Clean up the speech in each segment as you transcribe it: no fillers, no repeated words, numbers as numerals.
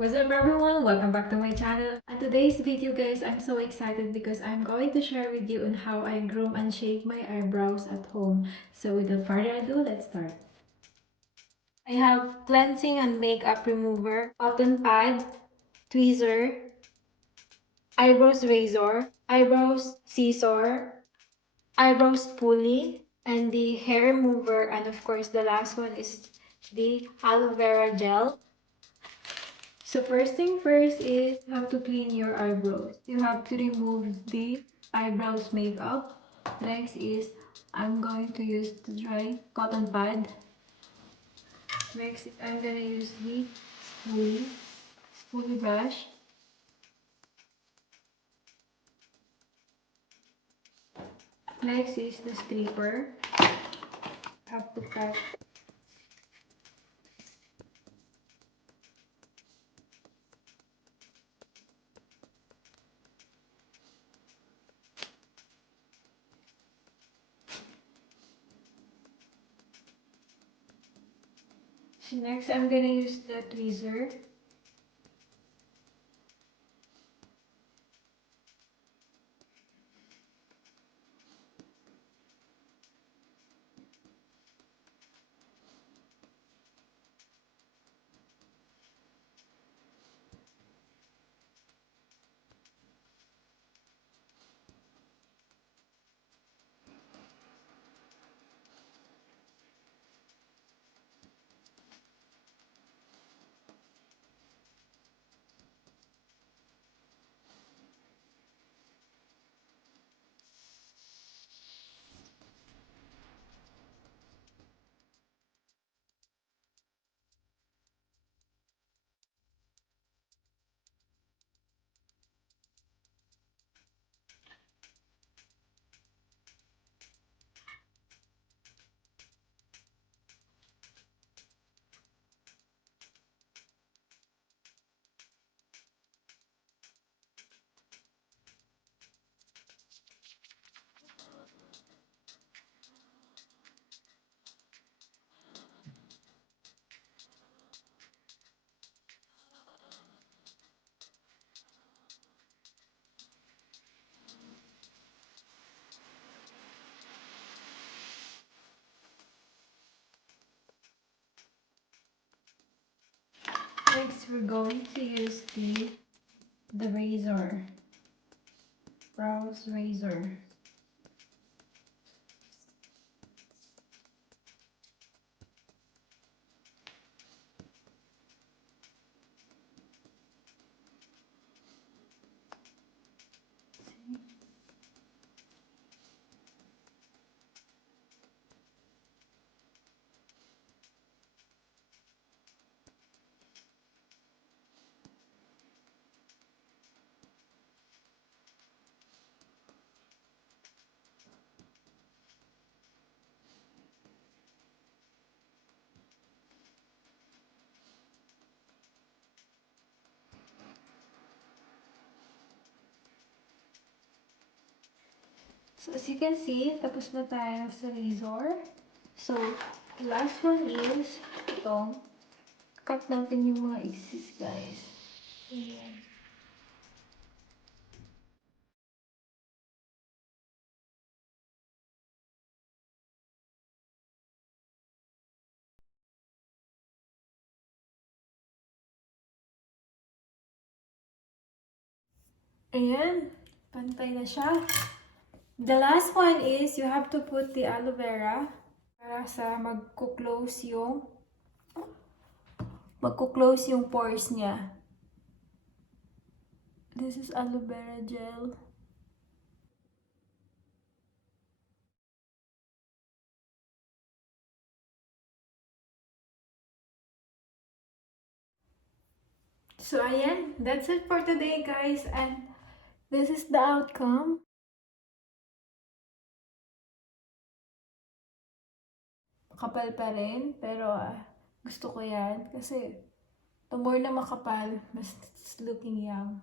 What's up everyone? Welcome back to my channel. And today's video guys, I'm so excited because I'm going to share with you on how I groom and shape my eyebrows at home. So without further ado, let's start. I have cleansing and makeup remover, cotton pad, tweezer, eyebrows razor, eyebrows scissor, eyebrows pulley, and the hair remover, and of course the last one is the aloe vera gel. So first thing first is you have to clean your eyebrows. You have to remove the eyebrows makeup. Next is I'm going to use the dry cotton pad. Next I'm gonna use the spoolie brush. Next is the scraper. Have to cut. So next I'm gonna use the tweezer. Next we're going to use the razor. Brows razor. So as you can see, tapos na tayo sa razor. So, the last one is itong cut natin yung mga excess guys. Ayan. Ayan. Pantay na siya. The last one is you have to put the aloe vera para sa magko-close yung pores niya. This is aloe vera gel. So ayan, that's it for today guys, and this is the outcome. Makapal pa rin, pero gusto ko yan kasi the more na makapal, mas looking young.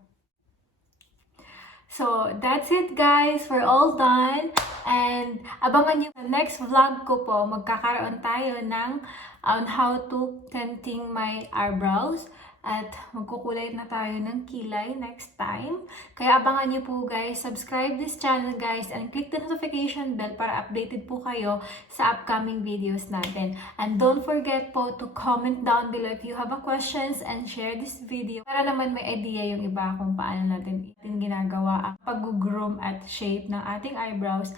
So, that's it guys. We're all done. And abangan nyo sa next vlog ko po. Magkakaroon tayo ng on how to tinting my eyebrows. at magkukulay na tayo ng kilay next time. Kaya abangan nyo po guys, subscribe this channel guys, and click the notification bell para updated po kayo sa upcoming videos natin. And don't forget po to comment down below if you have a questions and share this video para naman may idea yung iba kung paano natin ginagawa ang pag-groom at shape ng ating eyebrows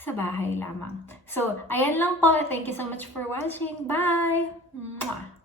sa bahay lamang. So, ayan lang po. Thank you so much for watching. Bye! Mwah!